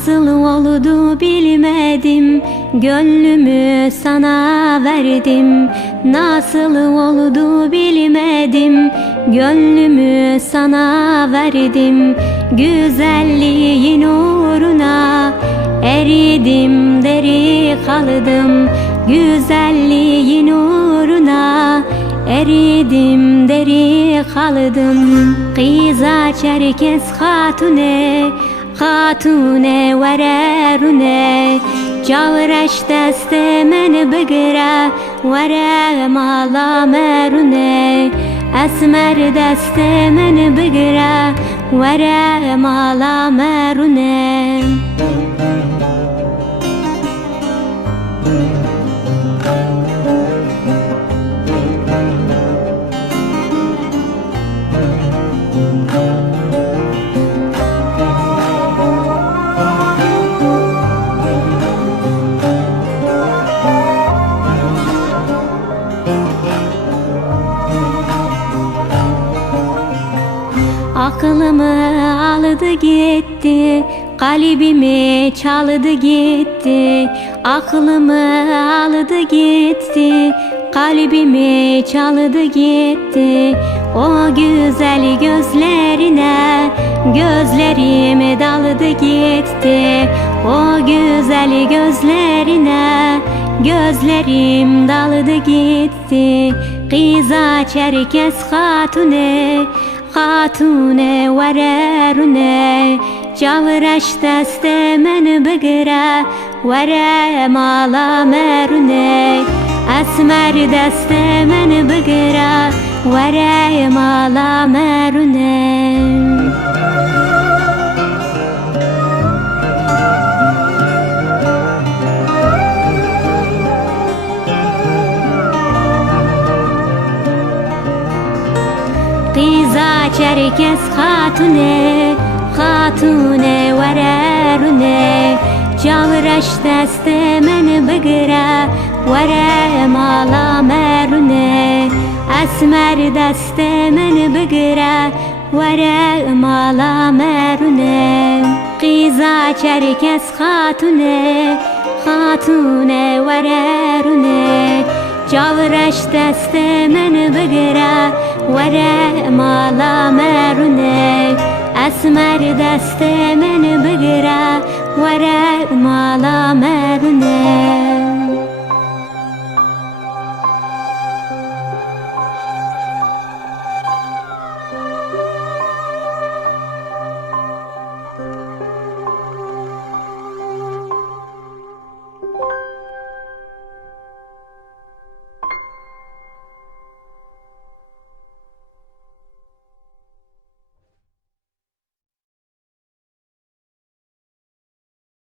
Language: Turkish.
Nasıl oldu bilmedim, gönlümü sana verdim. Nasıl oldu bilmedim, gönlümü sana verdim. Güzelliğin uğruna eridim, deri kaldım. Güzelliğin uğruna eridim, deri kaldım. Kıza Çerkes hatune, hatune vererune. Cavreş deste men bigre, vere mala merune. Esmer deste men bigre, vere mala merune. Aklımı aldı gitti, kalbimi çaldı gitti. Aklımı aldı gitti, kalbimi çaldı gitti. O güzel gözlerine gözlerim daldı gitti. O güzel gözlerine gözlerim daldı gitti. Kıza Çerkes hatune, hatune vererune. Cavreş deste men bigre, vere mala merune. Esmer deste men bigre, vere mala merune. Kıza Çerkes hatune, hatune vererune. Cavreş deste men bigre, vere mala merune. Esmer deste men bigre, vere mala merune. Kıza Çerkes hatune, hatune vererune. Cavreş deste men bigre, vere mala merune. Esmer deste men bigre, vere mala merune.